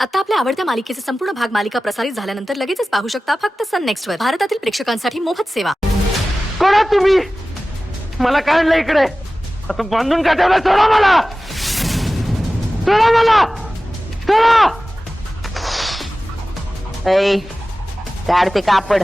आता आपल्या आवडत्या मालिकेचे संपूर्ण भाग मालिका प्रसारित झाल्यानंतर लगेचच पाहू शकता फक्त सन नेक्स्ट वर. भारतातील प्रेक्षकांसाठी मोफत सेवा. कोणा तुम्ही? मला काय आणलं इकडे? आता बांधून का ठेवलं? सोडा मला, सोडा मला, सोडा. ऐ काढते कापड.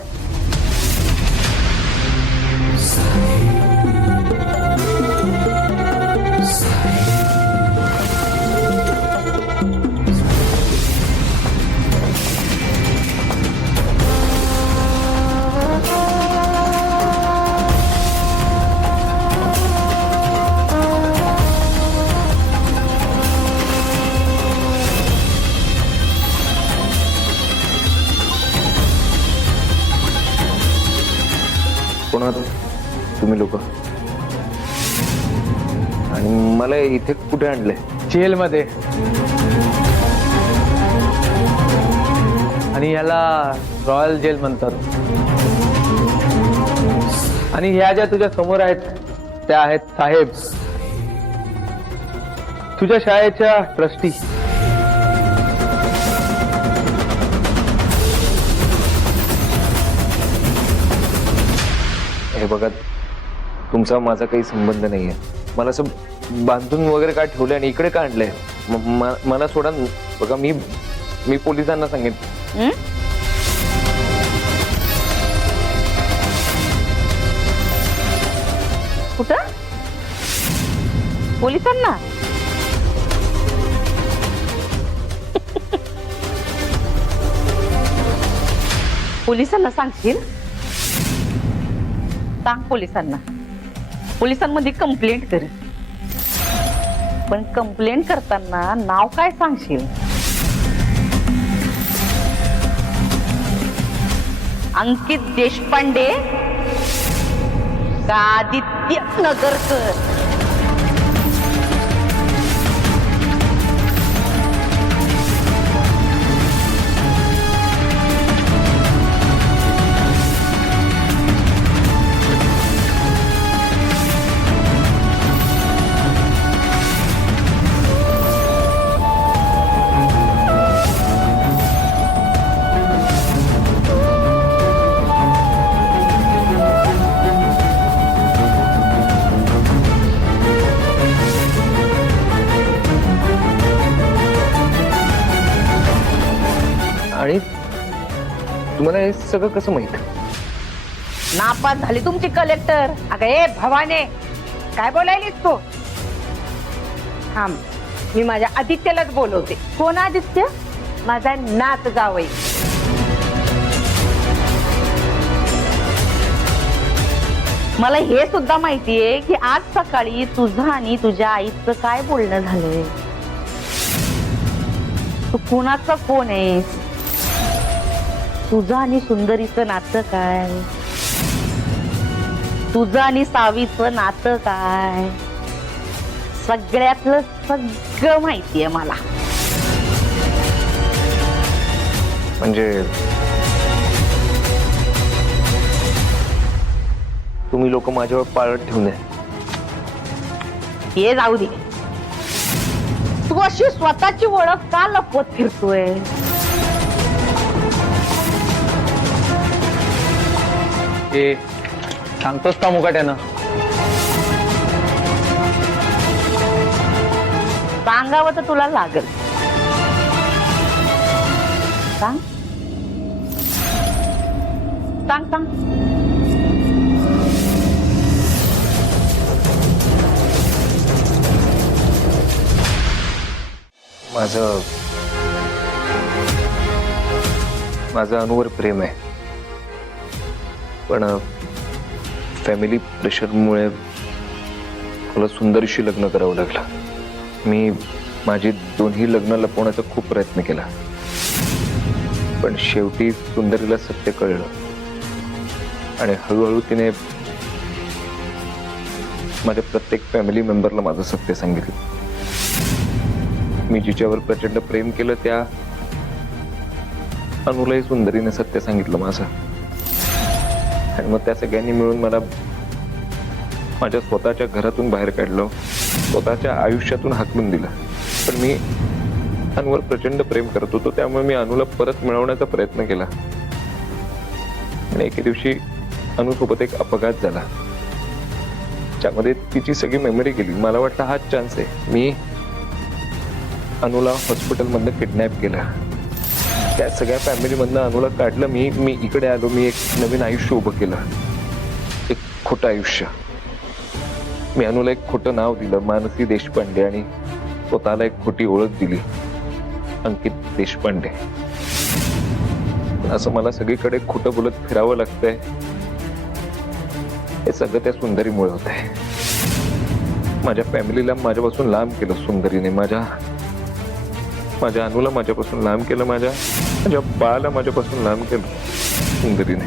कोण आहात तुम्ही लोक? आणि मला इथे कुठे आणले? जेलमध्ये. आणि याला रॉयल जेल म्हणतात. आणि ह्या ज्या तुझ्या समोर आहेत त्या आहेत साहेब, तुझ्या शाळेच्या ट्रस्टी. हे बघा, तुमचा माझा काही संबंध नाहीये. मला असं बांधून वगैरे काय ठेवलंय आणि इकडे का आणलंय? मला सोडा. बघा, मी पोलिसांना सांगेन. कुठं? पोलिसांना? पोलिसांना सांगशील? सांग पोलिसांना. पोलिसांमध्ये कंप्लेंट कर. पण कंप्लेंट करताना नाव काय सांगशील? अंकित देशपांडे का आदित्य नगरकर? आणि तुम्हाला हे सगळं कसं माहित? नापास झाली तुमची कलेक्टर. अगं ए भवाने, काय बोलायलीस तू? थांब, मी माझ्या आदित्यलाच बोलवते. कोण आदित्य? माझा नात जावई. मला हे सुद्धा माहितीये की आज सकाळी तुझं आणि तुझ्या आईचं काय बोलणं झालंय. तू कुणाचा कोण आहेस? तुझं आणि सुंदरीचं नातं काय? तुझं आणि सावीचं नातं काय? सगळ्यातलं सगळं माहितीये मला. म्हणजे तुम्ही लोक माझ्यावर पाळत ठेवून हे जाऊ दे. तू अशी स्वतःची ओळख का लपवत फिरतोय? हे सांगतोस का मुकाट्यानं? सांगावं तर तुला लागल. सांग सांग सांग. माझं अनुवर प्रेम आहे, पण फॅमिली प्रेशरमुळे मला सुंदरशी लग्न करावं लागलं. मी माझी दोन्ही लग्न लपवण्याचा खूप प्रयत्न केला, पण शेवटी सुंदरीला सत्य कळलं आणि हळूहळू तिने माझ्या प्रत्येक फॅमिली मेंबरला माझं सत्य सांगितलं. मी जिच्यावर प्रचंड प्रेम केलं त्या अनुलाही सुंदरीने सत्य सांगितलं माझं. आणि मग त्या सगळ्यांनी मिळून मला माझ्या स्वतःच्या घरातून बाहेर काढलं, स्वतःच्या आयुष्यातून हाकलून दिलं. पण अनुवर प्रचंड प्रेम करत होतो, त्यामुळे मी अनुला परत मिळवण्याचा प्रयत्न केला. आणि एके दिवशी अनुसोबत एक अपघात झाला, ज्यामध्ये तिची सगळी मेमरी गेली. मला वाटलं हाच चान्स आहे. मी अनुला हॉस्पिटलमधनं किडनॅप केलं, त्या सगळ्या फॅमिलीमधनं अनुला काढलं. मी इकडे आलो. मी एक नवीन आयुष्य उभं केलं, एक खोटं आयुष्य. मी अनुला एक खोटं नाव दिलं, मानसी देशपांडे, आणि स्वतःला एक खोटी ओळख दिली, अंकित देशपांडे. असं मला सगळीकडे खोटं बोलत फिरावं लागतंय. हे सगळं त्या सुंदरीमुळे होत आहे. माझ्या फॅमिलीला माझ्यापासून लांब केलं सुंदरीने. माझ्या अनुला माझ्यापासून लांब केलं. माझ्या बाळाला माझ्यापासून लांब केलं सुंदरीने.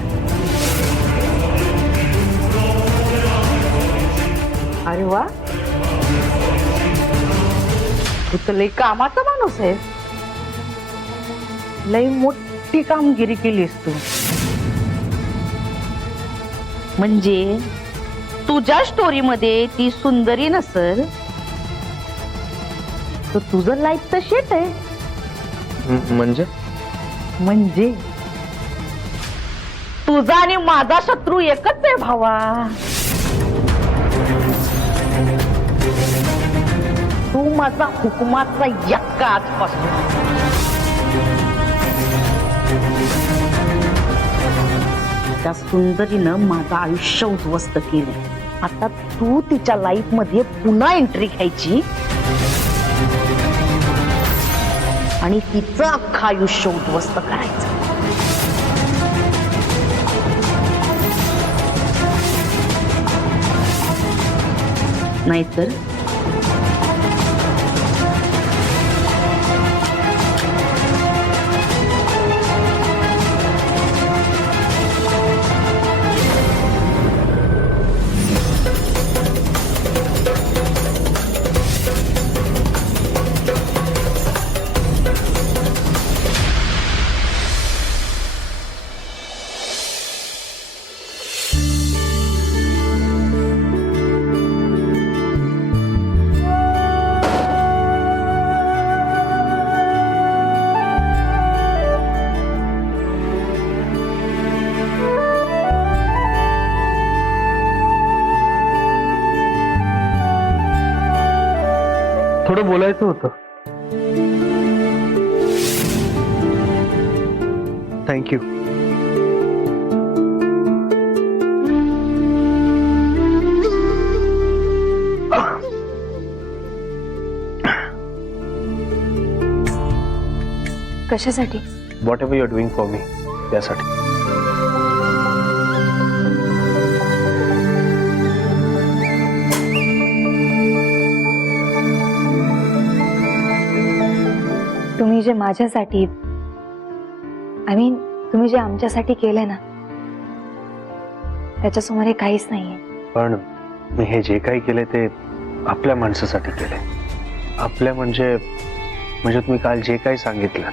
अरे वा, तू तर लई कामाचा माणूस आहे. लई मोठी कामगिरी केलीस तू. म्हणजे तुझ्या स्टोरी मध्ये ती सुंदरी नसल तर तुझं लाईफ तर शेट आहे. म्हणजे तुझा आणि माझा शत्रू एकच आहे भावा. तू माझा हुकुमाचा यक्का आजपासून. त्या सुंदरीनं माझं आयुष्य उद्ध्वस्त केलंय. आता तू तिच्या लाईफ मध्ये पुन्हा एंट्री घ्यायची आणि तिचं अख्खं आयुष्य उद्ध्वस्त करायचं. नाहीतर थोडं बोलायचं होतं. थँक्यू. कशासाठी? Whatever you are doing for me, त्यासाठी. तुम्ही जे माझ्यासाठी तुम्ही जे आमच्यासाठी केलंय ना, त्याच्यासमोर हे काहीच नाहीये. पण मी हे जे काही केले ते आपल्या माणसासाठी केले. आपल्या म्हणजे तुम्ही काल जे काही सांगितलं,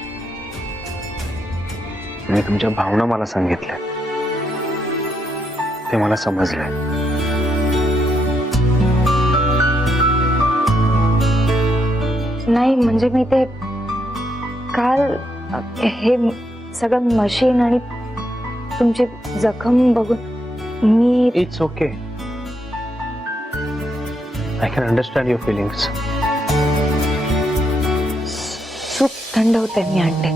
आणि तुमच्या भावना मला सांगितल्या, ते मला समजलंय. नाही म्हणजे मी ते काल हे सगळं मशीन आणि तुमची जखम बघून मी. It's okay. I can understand your feelings. Soup थंड होते, मी आणते.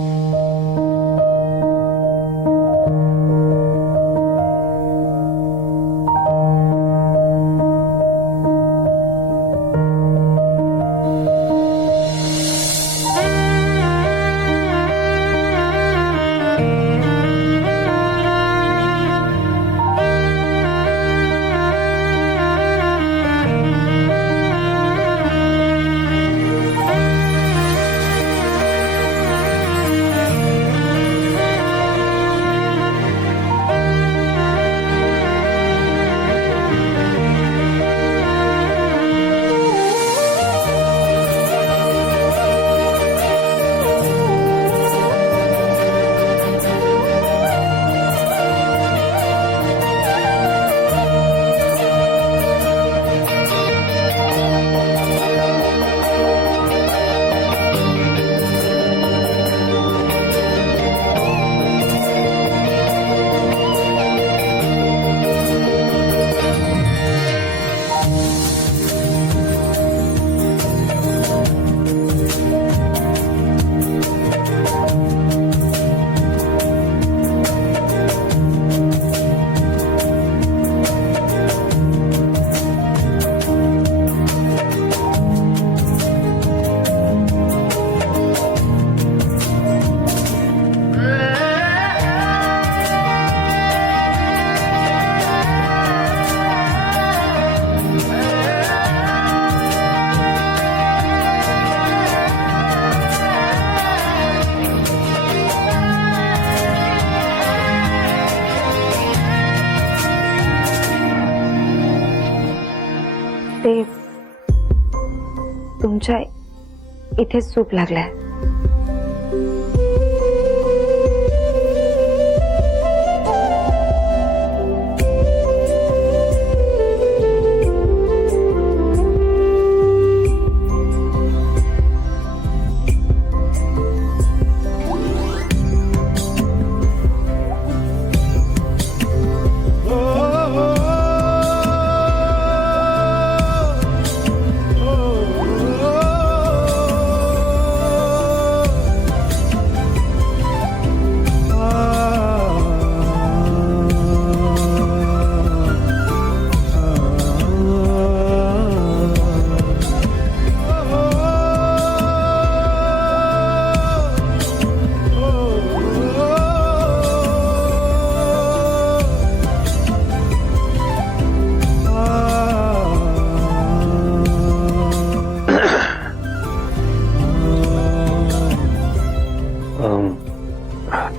तुमच्या इथेच सूप लागलाय.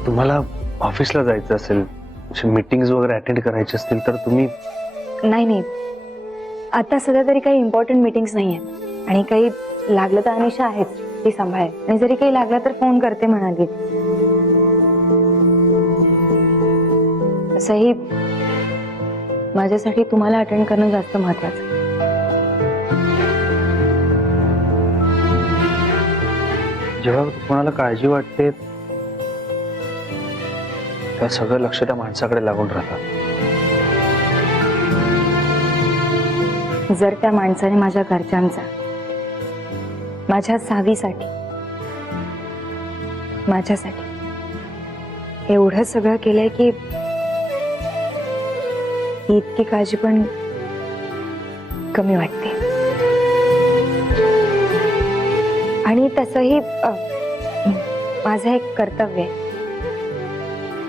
तुम्हाला ऑफिसला जायचं असेल, मीटिंग्स वगैरे अटेंड करायचे असतील तर तुम्ही. नाही, आता सध्या तरी काही इम्पॉर्टंट मीटिंग्स नाही आहेत आणि काही लागलं तर अनिशा आहेच, ती सांभाळेल. आणि जरी काही लागलं तर फोन करते म्हणाली. तसंही माझ्यासाठी तुम्हाला अटेंड करणं जास्त महत्वाचं. जेव्हा कोणाला काळजी वाटते तेव्हा सगळं लक्ष त्या माणसाकडे लागून राहतात. जर त्या माणसाने माझ्या घरच्यांचा, माझ्या सावीसाठी, माझ्यासाठी एवढं सगळं केलंय की इतकी काळजी पण कमी वाटते. आणि तसंही माझं एक कर्तव्य आहे.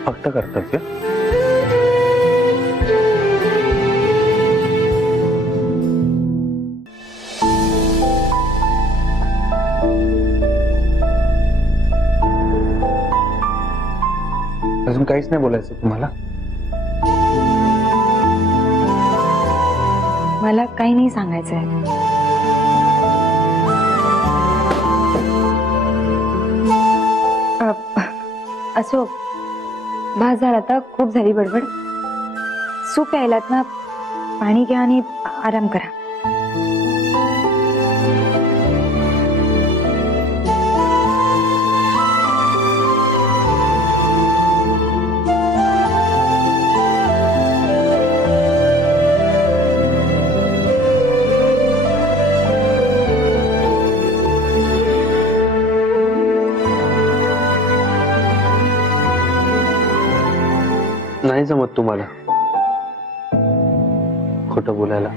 फक्त कर्तव्य? अजून काहीच नाही बोलायचं तुम्हाला? मला काही नाही सांगायचंय. असो, भास झाला, आता खूप झाली बडबड. सूप प्यायलात ना, पाणी घ्या आणि आराम करा. नाही जमत तुम्हाला खोटं बोलायला?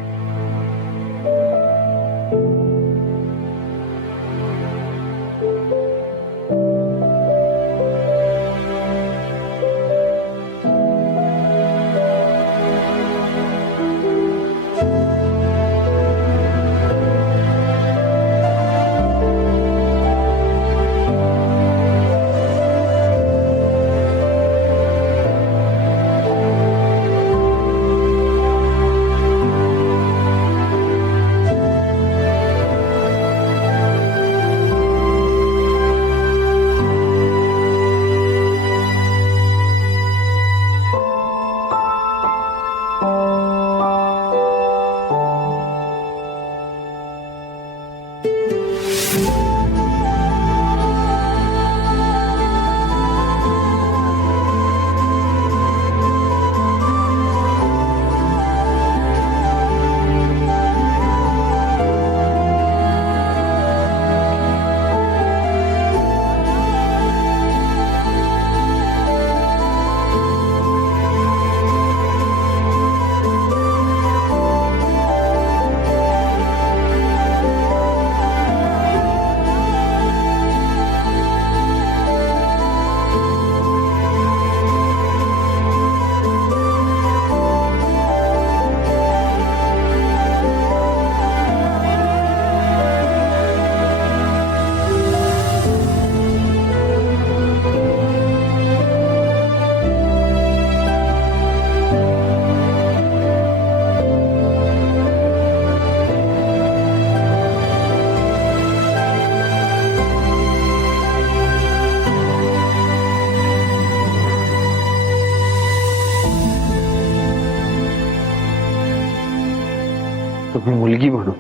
तुम्ही मुलगी म्हणून,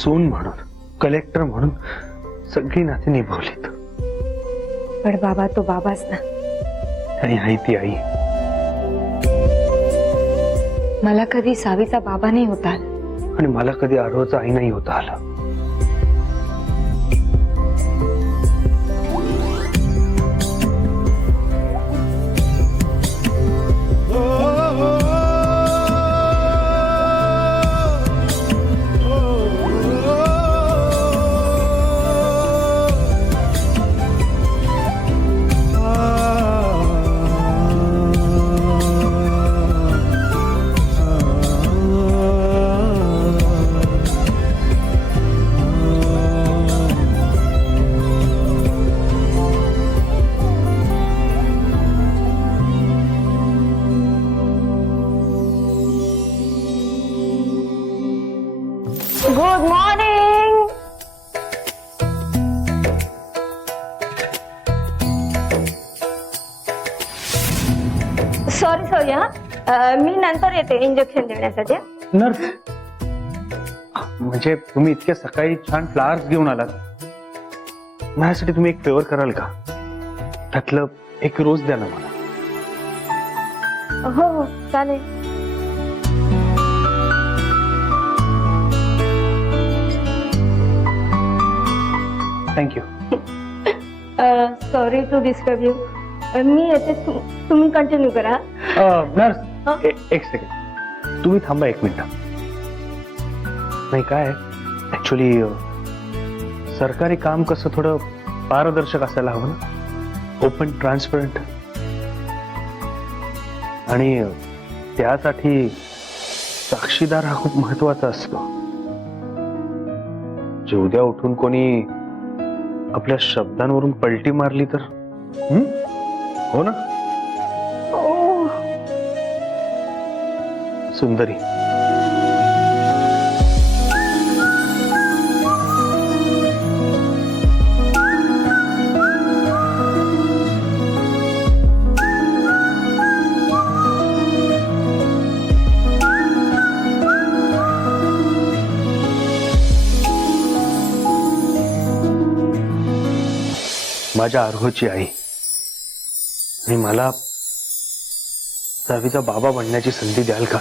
सून म्हणून, कलेक्टर म्हणून सगळी नाती निभावलीत. पण बाबा तो बाबाच ना. आणि आई ती आई. मला कधी सावीचा बाबा नाही होता आला. आणि मला कधी आरोचा आई नाही होता आलं. Good morning. सॉरी सॉरी हा, मी नंतर येते इंजेक्शन देण्यासाठी. नर्स, म्हणजे तुम्ही इतक्या सकाळी छान फ्लावर्स घेऊन आलात, माझ्यासाठी तुम्ही एक फेवर कराल का? त्यातलं एक रोज द्या ना मला. हो हो चालेल. Thank you. Sorry to disturb you. मी येते, तुम्ही कंटिन्यू करा. नर्स, एक सेकंड, तुम्ही थांबा 1 मिनिट. नाही काय ऍक्च्युली सरकारी काम कसं थोडं पारदर्शक असायला हवं ना, ओपन, ट्रान्सपरंट. आणि त्यासाठी साक्षीदार हा खूप महत्वाचा असतो. जे उद्या उठून कोणी आपल्या शब्दांवरून पलटी मारली तर, हो ना सुंदरी? माझ्या आरोहची आई आणि मला सावीचा बाबा बनण्याची संधी द्याल का?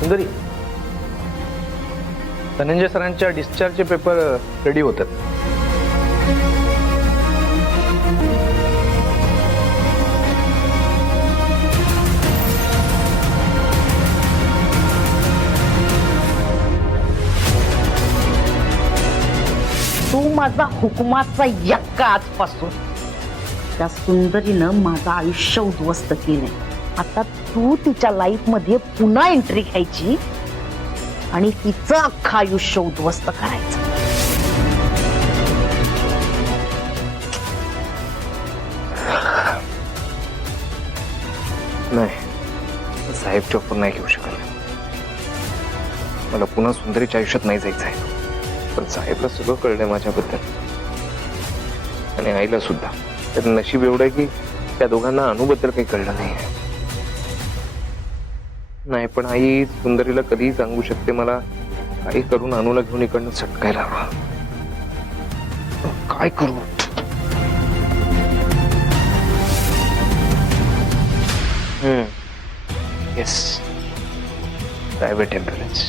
सुंदरी, धनंजय सरांच्या डिस्चार्जचे पेपर रेडी होतात. तू माझा हुकुमाचा यक्का आजपासून. त्या सुंदरीनं माझं आयुष्य उद्ध्वस्त केलंय. आता तू तिच्या लाईफ मध्ये पुन्हा एंट्री घ्यायची आणि तिचं अख्खं आयुष्य उद्ध्वस्त करायचं. नाही, साहेबच्या ऑफर नाही घेऊ शकत. मला पुन्हा सुंदरीच्या आयुष्यात नाही जायचं आहे. पण साहेबला सगळं कळलंय माझ्याबद्दल आणि आईला सुद्धा. तर नशीब एवढं आहे की त्या दोघांना अनुभद्दल काही कळलं नाही. नाही, पण आई सुंदरीला कधीही सांगू शकते मला काही करून अनुला घेऊन इकडनं सटकायला हवं. काय करू? Yes, private ambulance.